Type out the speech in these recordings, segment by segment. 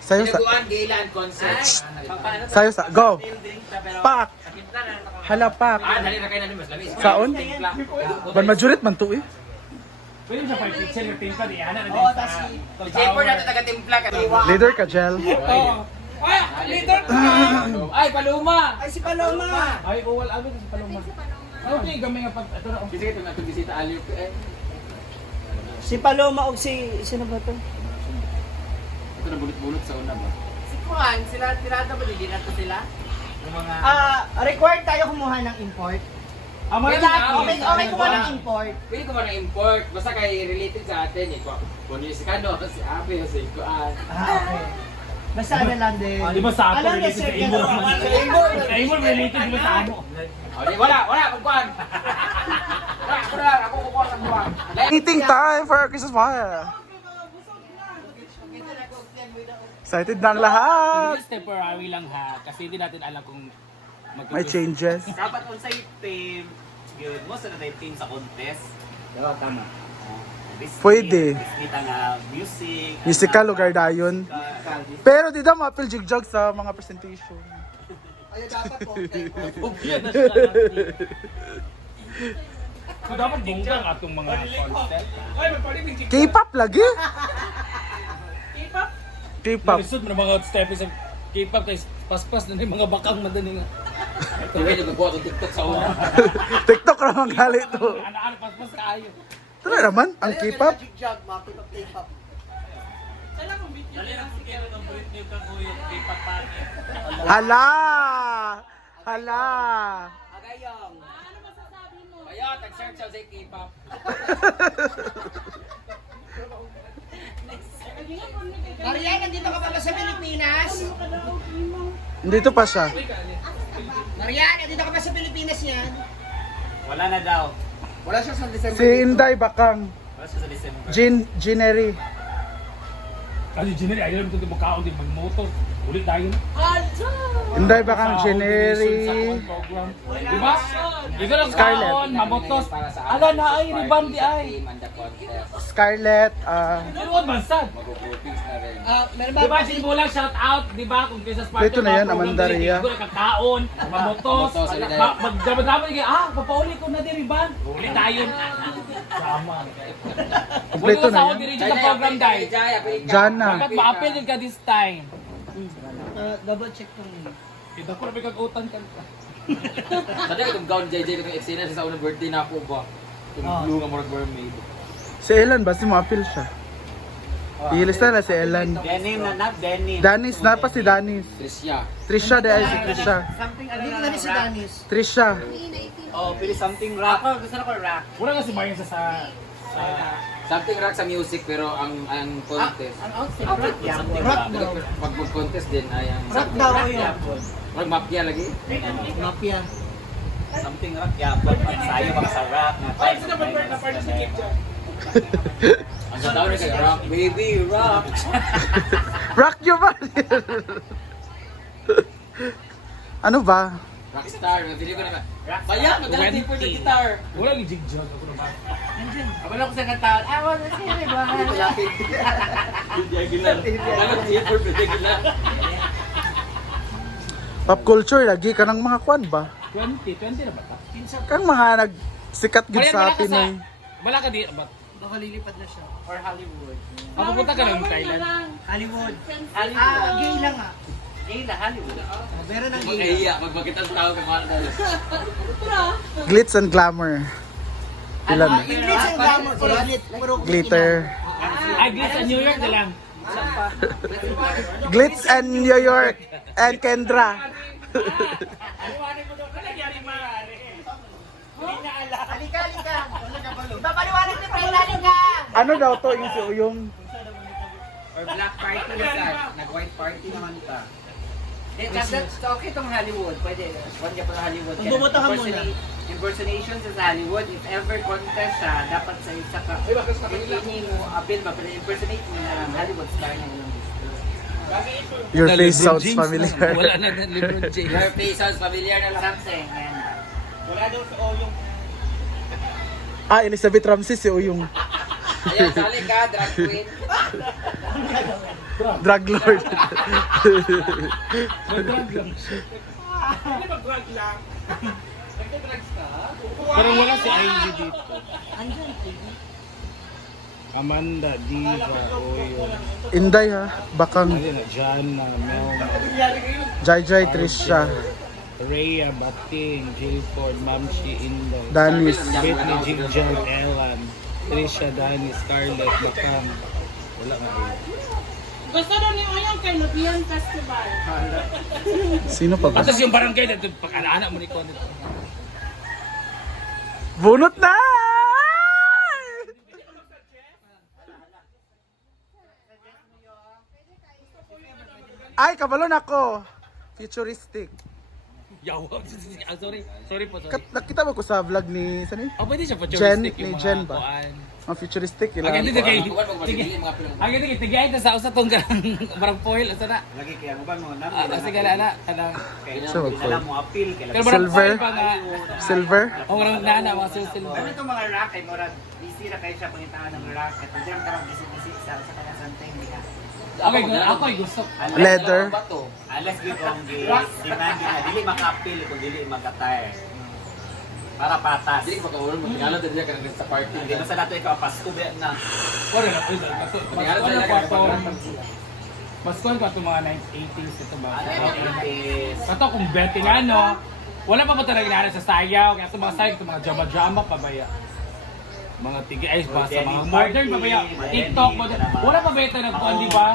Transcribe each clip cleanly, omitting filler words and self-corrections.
Sayo sa... Tinaguan, gailan, concert. Sayo sa... Go! Pak! Hala, pak! Dali na kayo na mas lamis. Saon? Ban majurit man to eh. Pwede siya pa i-picture yung timpla di ana na Oo, din tas sa... Jaypur natin taga-timpla ka. Leader ka, Jel. Ay, leader ka! Ay, Paloma! Ay, si Paloma! Ay, uwal agad si Paloma. Okay, gamay nga pag... Ito na. Sige, ito nga itong bisita aliw. Si Paloma o sino ba to? Ito na bulot-bulot sa una ba? Si Juan, sila tirada ba? Hindi na to sila? Yung mga... Required tayo kumuha ng import. Okay kumuha ng import. Pwede ko man ng import. Basta kay related sa atin. Kung yung si Kano, si Abe, o si Kuan. Okay. Basta ano lang din. Di ba sa ato Alam na, related sir, sa Imo yan. naman? Sa Imo related di ba sa amo? Wala, pagkuhan. Wala, ako kukuha ng kuhan. Eating time for our Christmas fire. Excited na ang lahat. Just temporary lang ha, kasi hindi natin alam kung May changes. Dapat kung sa'yo team, yun, most of the time team sa contest. Oo, tama. Pwede. Kita nga music. Musical lugar dayon. Pero di daw mapil jigjog sa mga presentation. Ay, dapat po. So dapat bunggang atong mga concept. K-pop lagi? K-pop. Lisod mo na mga step sa K-pop kay paspas na yung mga bakang madani nga. Pwede magkuha ng TikTok sa una. TikTok naman gali to. Ano paspas kaayo. Ito na naman, ang K-pop. Jigjag, mga K-pop. Dali lang si Kero ng Britney kang uyong K-pop party. Hala! Hala! Agayong. Ano masasabi mo? Ayun, tag-search sa K-pop. Marian, nandito ka pa ba sa Pilipinas? Dito pa siya. Marian, nandito ka pa sa Pilipinas yan? Wala na daw. Wala siya sa December. Si Inday Bakang. Wala siya sa December. Gineri. Kasi Jenny, ayaw naman ito magkaon din mag-motor. Ulit tayo na. Inday Bakang Gineri. Diba? Ikaw lang Scarlett. kaon, mamotos. Ala na ay, riban di ay. Scarlett. Turuan bansad. Mag-groupings na rin. Meron ba? Diba, simulang shout out, diba? Kung Christmas party. Ito na yan, Amanda Ria. Ikaw nakakaon, mamotos. Mamotos, ulit tayo. Magdrama-drama niya, papauli ko na din riban. Ulit tayo. Sama. Kompleto na Sa ako yan. diri sa program dahil. Jana. Dapat ma-appeal din ka this time. Double check ko nyo. Kita ko na may kag-utan ka. Sada itong gown JJ itong eksena sa unang birthday na po ba? Itong blue nga murag mermaid. Si Elan ba? Si Mapil siya. Ilista na si Elan. Denim na na, denim. Danis na pa si Danis. Trisha. Trisha de ay si Trisha. Something Dito na rin si Danis. Trisha. Oh, pili something rock. Ako, gusto na ko rock. Wala nga si Marian sa Something rock sa music pero ang contest. Rock yan. Rock daw. Pag mag-contest din ay ang Rock daw yun. Wag mapya lagi. Mafia. Something rock yan. Sayo mga sa rock. Ay, sino ba na part si Kim Jong? Ang tawag na kay rock, baby, rock. Rock your body. Ano ba? Rockstar, mabili ko naman. Kaya, magdala din po ng guitar. Wala yung jigjag ako na ba? Abala ko sa kantaan. Wala na siya, di ba? Hindi Aguilar. Magdala din po ng Aguilar. Pop culture lagi kanang mga kwan ba? 20 na ba ta? Kang mga nagsikat gid sa Pinoy. Wala ka di, ba? Baka lilipad na siya. Or Hollywood. Mapupunta ka ng Thailand. Hollywood. Hollywood. Gay lang ah. Gay na Hollywood. Meron ng gay. Magkahiya, pag makita sa tao kay mga dala. Glitz and glamour. Ilan? English and grammar. Puro Glitter. Ay, Glitz sa New York na lang. Glitz and New York and Kendra. Halika, halika. Papaliwanag ni Fred, halika. Ano daw to yung si Uyong? Or black party na sa. Nag-white party naman ta. Okay itong Hollywood. Pwede. Kung ka pala Hollywood. Magbubuta ka muna. Impersonation sa Hollywood. If ever contest siya, dapat sa isa ka. Hindi mo appeal ba? Pero impersonate mo na Hollywood star na yun. Your face sounds familiar. Wala na LeBron James. Your face sounds familiar na lang. Something. And Wala daw sa Oyong. Ah, Elizabeth Ramsey si Uyong. Ayan, sali ka, drag queen. Drug lord. Nag-drug lang siya. Hindi mag-drug lang. Nagka-drugs ka? Pero wala si Ivy dito. Andyan, Ivy. Amanda, Diva, Oyo. Inday ha, bakang Ano na, Jana, Melma, Jai Trisha, Rhea, Bating, Jilford, Mamshi, Inday. Danis. Britney, Jigjal, Ellen, Trisha, Dani, Scarlett, Bakang. Wala nga eh. Gusto rin yung ayaw kay Lubian Festival. Sino pa ba? Atas yung barangay na ito, pag-anak mo ni Condit. Bunot na! Ay, kabalon ako. Futuristic. Yawa. Sorry po, sorry. Nakita mo ko sa vlog ni, saan Oh, pwede siya Jen, futuristic ni yung Jen mga ba? kuan. Mga futuristic, Ang ilang. hindi kay Bukan magpapagili mga pinang. Ang hindi tigay ta sa usa tong kanang barang foil asa na. Lagi kaya mo ba mo na? Sige na kanang So, Alam mo, appeal. pero barang Silver. foil pa nga. Silver? Ang barang nana mga silver. Ano itong mga rack ay murag busy na kayo siya pangitaan ng rack. At hindi naman karang busy-busy sa kanya something. Di ka. Okay, ako ay gusto. Leather. Alas gyud kong demand yun na dili maka-appeal kung dili maka-tire. Para patas. Dili makaulo mo tingala diri ka nang sa party. Hindi ba sa nato ikaw pasko ba na? Wala na pwede. Tingala Mas diri pa ka to. nang Mas kuan pa to mga 1980s ito ba? Ano yung is Kato kung betting ano, wala pa ba talaga inaano sa sayaw, kaya ito mga sayaw, ito mga drama-drama pa ba ya? Mga tigi ay ba sa mga modern pa ba ya? TikTok mo, wala pa ba ito nagkuhan, di ba?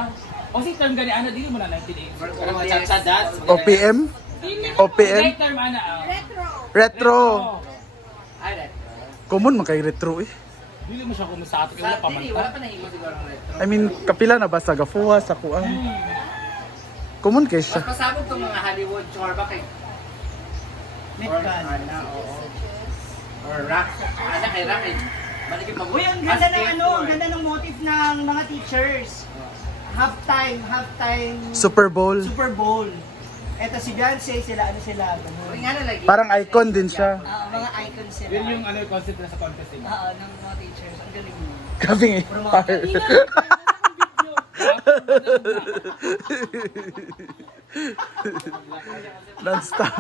O si term gani, ano, di mo na 1980s. Pero mga cha-cha dance. OPM? OPM? Right term, ano, Retro. ay that. Common man kay retro eh. Dili mo siya kung sa ato, wala pa man Dili, wala pa nahimo siguro ng retro. I mean, kapila na ba sa gafuha, sa kuan? Common kay Mas siya. pasabog tong mga Hollywood chore ba kay Metcalf. oo. Or rock. Ana kay rock eh. Maligid mag. Uy, ang ganda ng ano, ang ganda ng motif ng mga teachers. Halftime, Super Bowl. Super Bowl. Eto si Beyonce, sila ano sila, ganun. Uy, nga na lagi. Parang icon din siya. Mga icons sila. Yun yung ano, concept na sa contest eh. Oo, ng mga teachers. Ang galing mo. Kaming eh. Non-stop.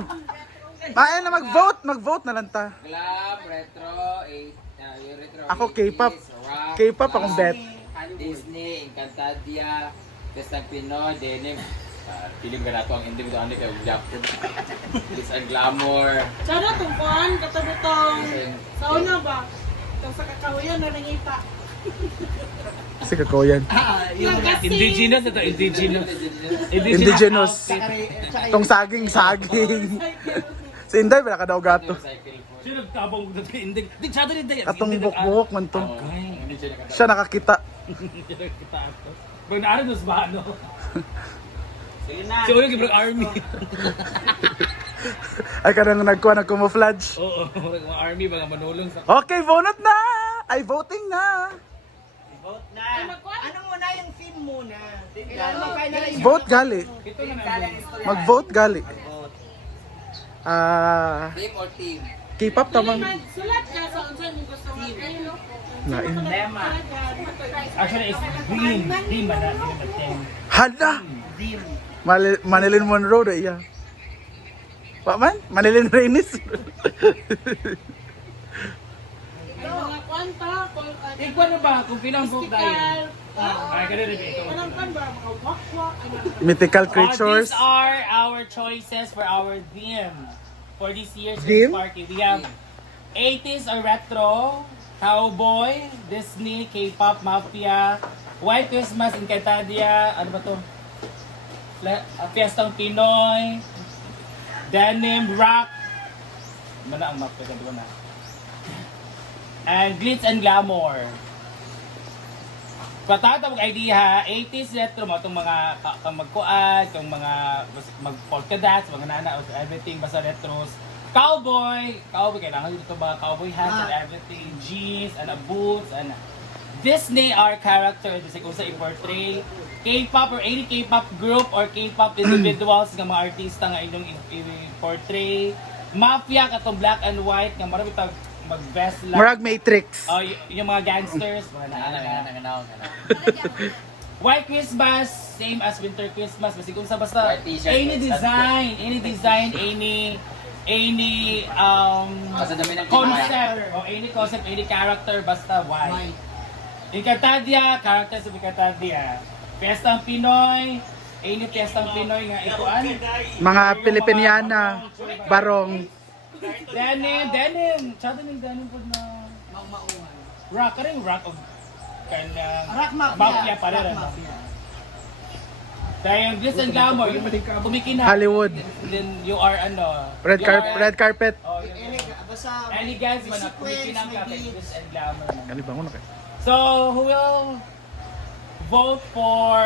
Maaya na mag-vote. Mag-vote na lang ta. Glam, retro, yung retro. Ako, K-pop. 80s, rock, K-pop akong bet. Disney, Encantadia, Testang Pinoy, Denim. Feeling ka na ito ang individual ni kay Japan. It's a glamour. Sana tungkuhan, katabutong. Sa una ba? Itong sa kakahuyan na nangita. Kasi kakoyan. Indigenous ito, indigenous. Indigenous. Tsaka Tong saging. Si Inday, wala ka daw gato. Cycle po. Sino nagtabong dito hindi. Di chado din tayo. Katong bukbuk man to. Ay, Hindi siya nakata. Siya nakakita. kita ato. Pag naaran nos ba ano? Sige na. Si Oyo gibrang army. Ay, kanang nagkuha ng camouflage. Oo, mga army mga manulong sa Okay, vote na! Ay, voting na! Vote na. ano muna yung theme muna? Kailangan mo finalize. Vote gali. ito na nandun. Mag-vote gali. Vote. Team or team? K-pop tamang. Sulat ka sa unsay mo gusto mo. Ayun, no? Lain. Tema. Actually, it's green. Green man na yun at 10. Hala! Manilin Monroe na iya. Pa man? Manilin Reynes. May mga kwanta, Ikaw na ba kung pinang vote tayo? Ay, ganun rin ito. Anong kan ba? Mga wakwak. Mythical creatures. These are our choices for our theme for this year's Theme? party. We have 80s or retro, cowboy, Disney, K-pop, mafia, White Christmas, Encantadia, ano ba to? Fiestang Pinoy, denim, rock, mana ang mafia, ganda na. And glitz and glamour. Patata mag idea, 80s retro mo itong mga magkuan, itong mga mag-polka dots, mga nana, everything, basta retros. Cowboy, kailangan dito ba? Cowboy hats and everything, jeans, and boots, and Disney are characters, kasi kung sa i-portray, K-pop or any K-pop group or K-pop individuals ng mga artista nga inyong i-portray. Mafia, katong black and white, nga marami tag mag-vest lang. Murag Matrix. Oh, yung mga gangsters, mga naalala. White Christmas, same as Winter Christmas. Basta kung sa basta, White t-shirt, any white design, any Basta dami ng concept, o any concept, any character, basta white. Encantadia, character sa Encantadia. Piyestang Pinoy, any Piyestang Pinoy nga ikuan. Mga Pilipiniana, barong. Denim. Chado ng denim po na rock, rin rock of kanyang Rock mafia. mafia pa rin. Rock mafia. Dahil yung glitz and glamour, yung kumikinang. Hollywood. Then you are ano. Red carpet. Oh, yung Basta elegance may man, sequence, kumikinang ka may kay beads. glitz and glamour. Kani bangon na kayo. So, who will vote for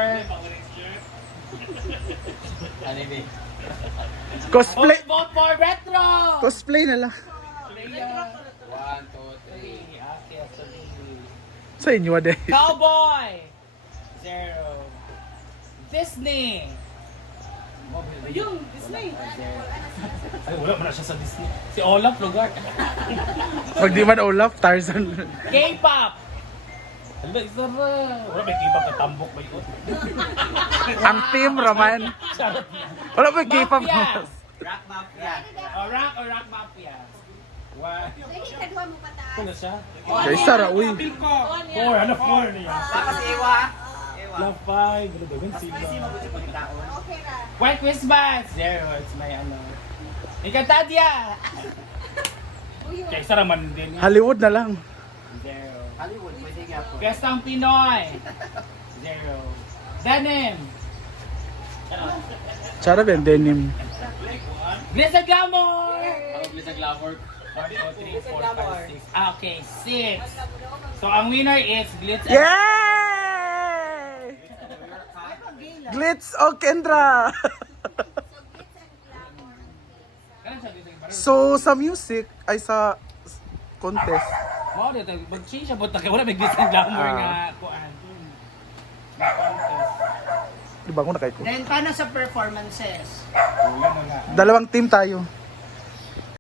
Anime. Cosplay. vote for retro? Cosplay na lang. 1, 2, 3. Okay, actually. Sa inyo, ade. Cowboy! 0. Disney! Yung Disney. Ay, wala mo na siya sa Disney. Si Olaf Lugar. Pag di man Olaf, Tarzan. K-pop! Hala, isa ba? Wala may K-pop na tambok ba yun? Ang team, Roman. Charot. Wala pa yung K-pop. Mafias! Rock Mafia. O rock mafias. What? Ano siya? Kay Sara, uy. 4, ano 4 niya? Tapos Ewa. La 5, ano daw sila? Spicy mabuti pag taon. White Christmas! 0, it's my ano. Encantadia! Kay isa naman din. Hollywood na lang. 0. Hollywood, pwede nga po. Piyestang Pinoy! 0. Denim! Sara ba yung denim? Glitz and Glamour! Ang bilis ang glamour. 1, 2, 3, 4, 5, 6. Ah, okay, 6. So, ang winner is Glitz and Yay! Glitz o Kendra! So, sa music, ay sa contest. Mo dito, mag-change siya buta kay wala may Glitz and Glamour nga kuan. Nga contest. Di ba ako na kayo ko? Then, paano sa performances? Wala mo nga. Dalawang team tayo.